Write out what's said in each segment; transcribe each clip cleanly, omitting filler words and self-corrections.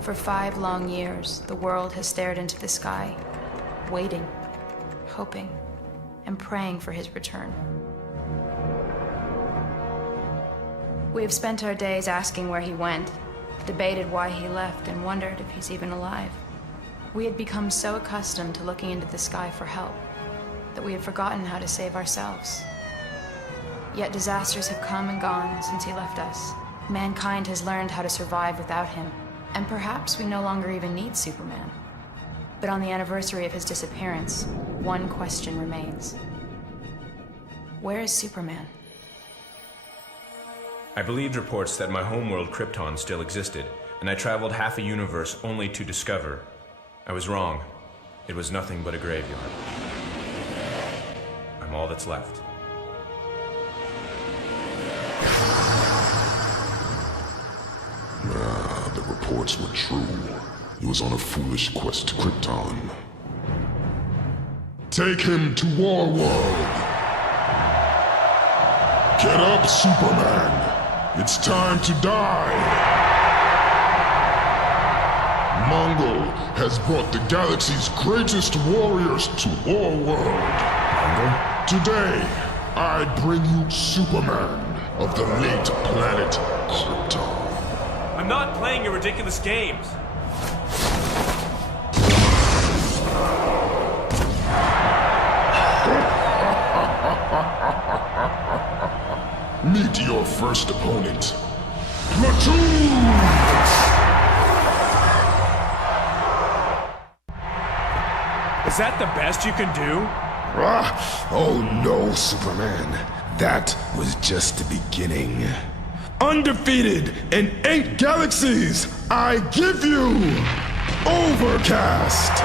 For 5 long years, the world has stared into the sky, waiting, hoping, and praying for his return. We have spent our days asking where he went, debated why he left, and wondered if he's even alive. We had become so accustomed to looking into the sky for help that we had forgotten how to save ourselves. Yet disasters have come and gone since he left us. Mankind has learned how to survive without him, and perhaps we no longer even need Superman. But on the anniversary of his disappearance, one question remains. Where is Superman? I believed reports that my homeworld Krypton still existed, and I traveled half a universe only to discover I was wrong. It was nothing but a graveyard. I'm all that's left. The reports were true. He was on a foolish quest to Krypton. Take him to Warworld! Get up, Superman! It's time to die! Mongol has brought the galaxy's greatest warriors to Warworld. Mongol? Today, I bring you Superman of the late planet Krypton. I'm not playing your ridiculous games! Meet your first opponent, Platoon! Is that the best you can do? Oh no, Superman. That was just the beginning. Undefeated in 8 galaxies, I give you Overcast!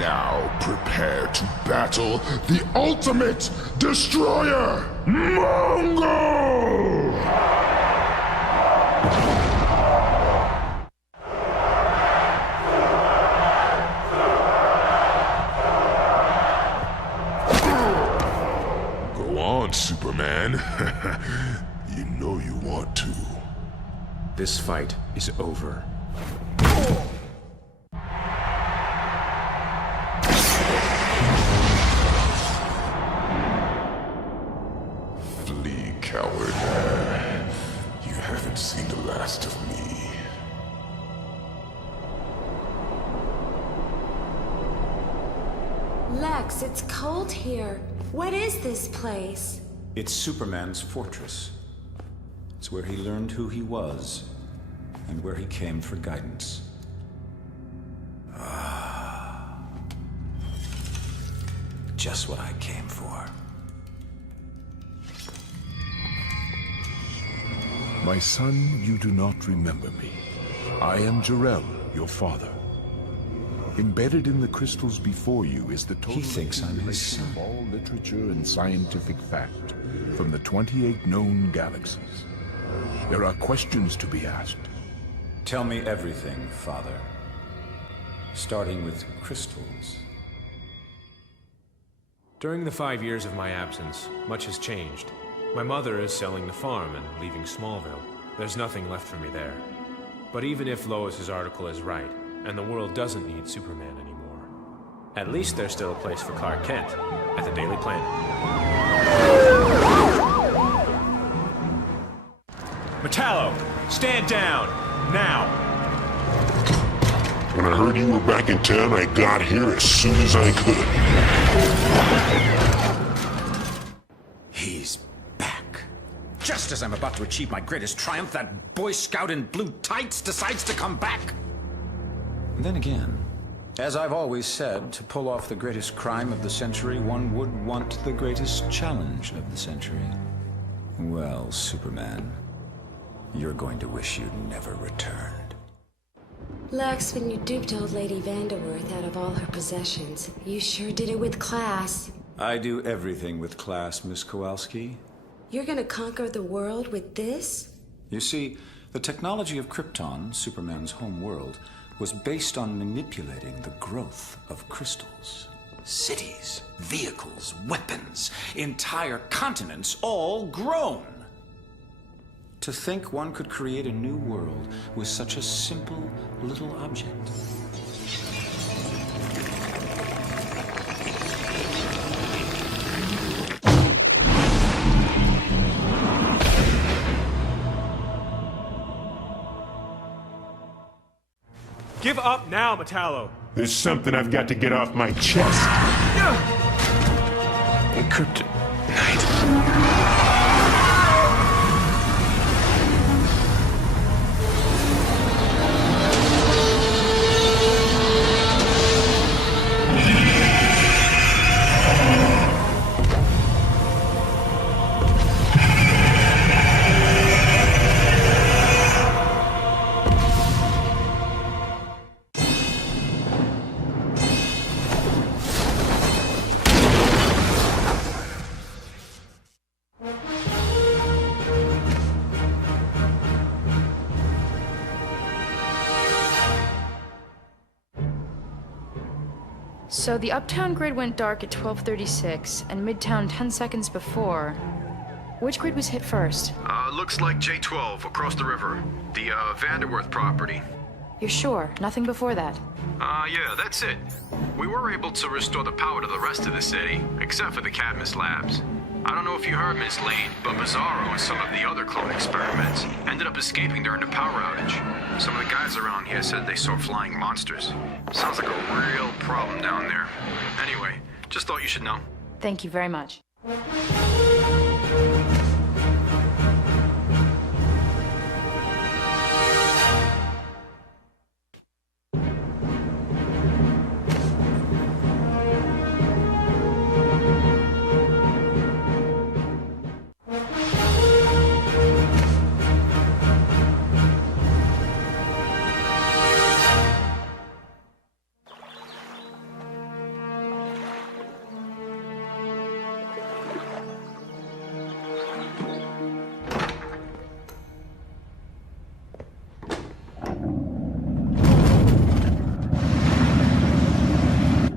Now prepare to battle the ultimate destroyer, Mongol! Go on, Superman. You know you want to. This fight is over. Flee, coward. You haven't seen the last of me. Lex, it's cold here. What is this place? It's Superman's fortress. It's where he learned who he was, and where he came for guidance. Just what I came for. My son, you do not remember me. I am Jor-El, your father. Embedded in the crystals before you is the total He thinks I'm his accumulation son. of all literature and scientific fact from the 28 known galaxies. There are questions to be asked. Tell me everything, Father. Starting with crystals. During the 5 years of my absence, much has changed. My mother is selling the farm and leaving Smallville. There's nothing left for me there. But even if Lois's article is right, and the world doesn't need Superman anymore, at least there's still a place for Clark Kent at the Daily Planet. Metallo, stand down, now! When I heard you were back in town, I got here as soon as I could. He's back. Just as I'm about to achieve my greatest triumph, that Boy Scout in blue tights decides to come back. Then again, as I've always said, to pull off the greatest crime of the century, one would want the greatest challenge of the century. Well, Superman, you're going to wish you'd never returned. Lex, when you duped old Lady Vanderworth out of all her possessions, you sure did it with class. I do everything with class, Miss Kowalski. You're gonna conquer the world with this? You see, the technology of Krypton, Superman's home world, was based on manipulating the growth of crystals. Cities, vehicles, weapons, entire continents, all grown. To think one could create a new world with such a simple little object. Give up now, Metallo! There's something I've got to get off my chest. Kryptonite. So the uptown grid went dark at 12:36, and midtown 10 seconds before. Which grid was hit first? Looks like J12 across the river. The Vanderworth property. You're sure? Nothing before that? Yeah, that's it. We were able to restore the power to the rest of the city, except for the Cadmus labs. I don't know if you heard, Miss Lane, but Bizarro and some of the other clone experiments ended up escaping during the power outage. Some of the guys around here said they saw flying monsters. Sounds like a real problem down there. Anyway, just thought you should know. Thank you very much.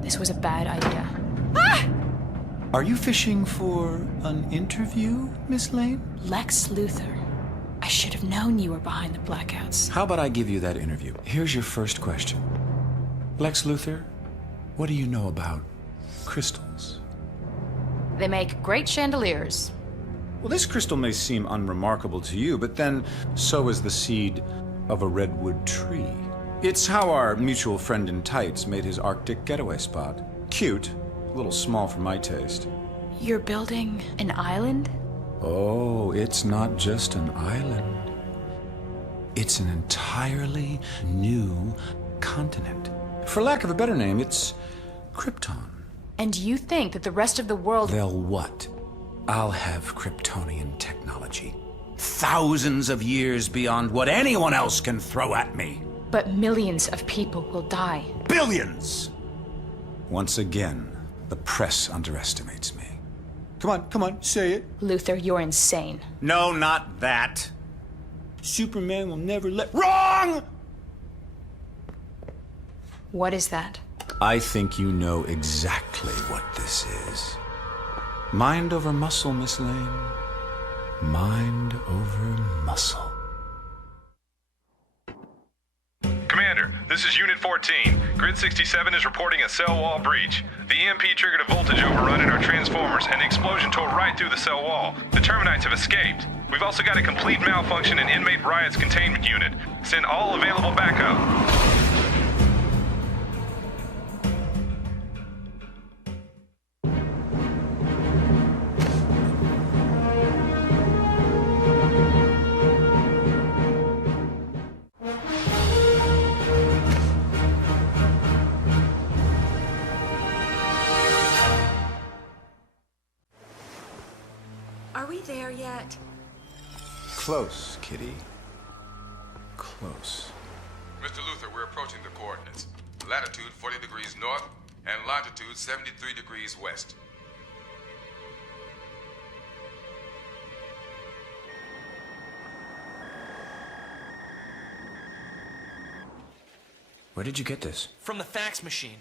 This was a bad idea. Are you fishing for an interview, Miss Lane? Lex Luthor. I should have known you were behind the blackouts. How about I give you that interview? Here's your first question. Lex Luthor, what do you know about crystals? They make great chandeliers. Well, this crystal may seem unremarkable to you, but then so is the seed of a redwood tree. It's how our mutual friend in tights made his Arctic getaway spot. Cute, a little small for my taste. You're building an island? Oh, it's not just an island. It's an entirely new continent. For lack of a better name, it's Krypton. And you think that the rest of the world... They'll what? I'll have Kryptonian technology. Thousands of years beyond what anyone else can throw at me. But millions of people will die. Billions! Once again, the press underestimates me. Come on, say it. Luthor, you're insane. No, not that. Superman will never let... Wrong! What is that? I think you know exactly what this is. Mind over muscle, Miss Lane. Mind over muscle. Commander, this is Unit 14. Grid 67 is reporting a cell wall breach. The EMP triggered a voltage overrun in our transformers, and the explosion tore right through the cell wall. The Terminites have escaped. We've also got a complete malfunction in Inmate Riot's containment unit. Send all available backup. Are we there yet? Close, kitty. Close. Mr. Luthor, we're approaching the coordinates. Latitude 40 degrees north and longitude 73 degrees west. Where did you get this? From the fax machine.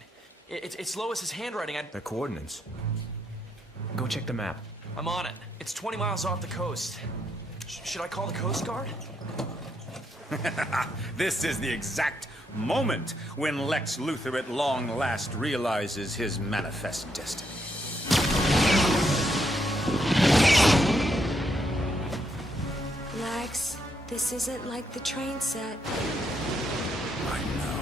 It's Lois's handwriting. The coordinates. Go check the map. I'm on it. It's 20 miles off the coast. Should I call the Coast Guard? This is the exact moment when Lex Luthor at long last realizes his manifest destiny. Lex, this isn't like the train set. I know.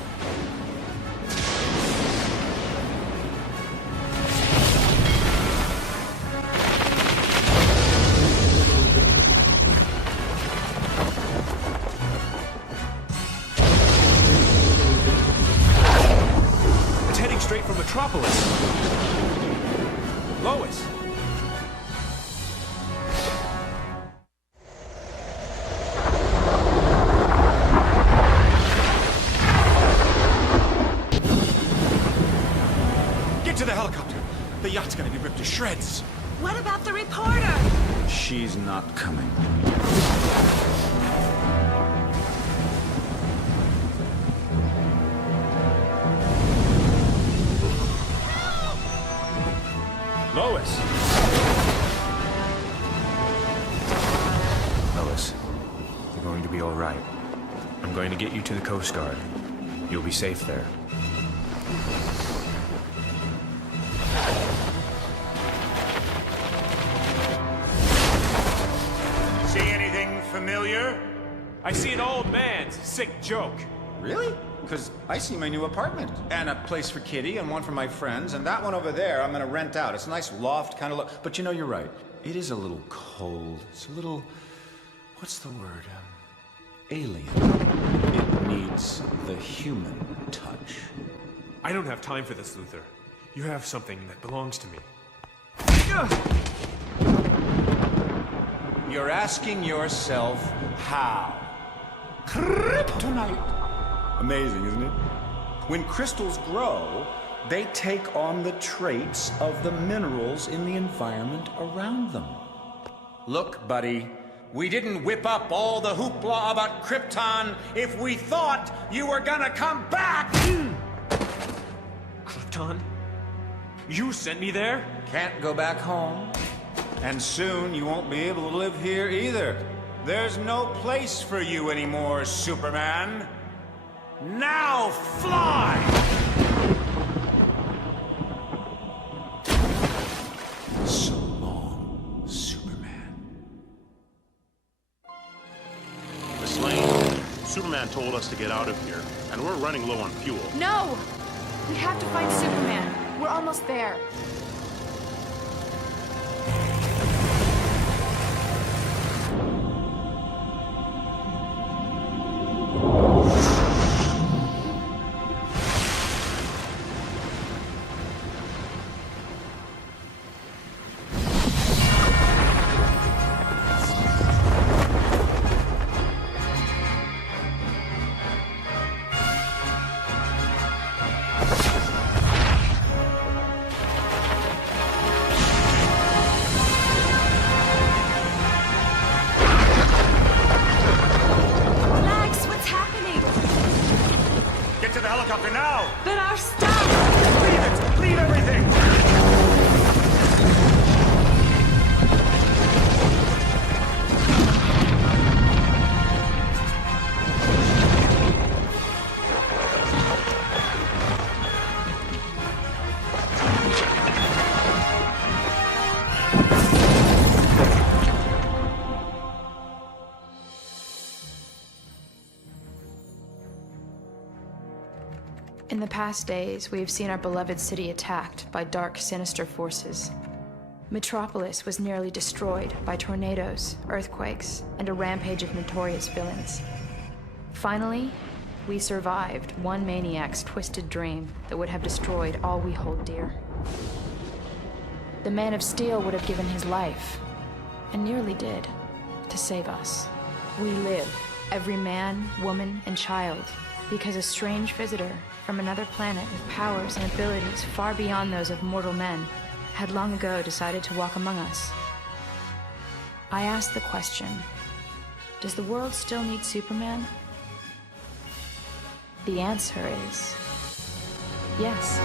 It's heading straight for Metropolis. Lois! To the helicopter. The yacht's gonna be ripped to shreds. What about the reporter? She's not coming. Lois! Lois, you're going to be all right. I'm going to get you to the Coast Guard. You'll be safe there. See anything familiar? I see an old man's sick joke. Really? Because I see my new apartment. And a place for Kitty, and one for my friends, and that one over there I'm gonna rent out. It's a nice loft kind of look. But you know, you're right. It is a little cold. It's a little... what's the word? Alien. It needs the human touch. I don't have time for this, Luthor. You have something that belongs to me. You're asking yourself how? Kryptonite. Amazing, isn't it? When crystals grow, they take on the traits of the minerals in the environment around them. Look, buddy, we didn't whip up all the hoopla about Krypton if we thought you were gonna come back! Krypton? You sent me there? Can't go back home. And soon you won't be able to live here either. There's no place for you anymore, Superman. Now fly! So long, Superman. Miss Lane, Superman told us to get out of here, and we're running low on fuel. No! We have to find Superman. We're almost there. Helicopter now! But our stuff! Leave it! Leave everything! In the past days, we have seen our beloved city attacked by dark, sinister forces. Metropolis was nearly destroyed by tornadoes, earthquakes, and a rampage of notorious villains. Finally, we survived one maniac's twisted dream that would have destroyed all we hold dear. The Man of Steel would have given his life, and nearly did, to save us. We live, every man, woman, and child, because a strange visitor from another planet with powers and abilities far beyond those of mortal men had long ago decided to walk among us. I asked the question, does the world still need Superman? The answer is yes.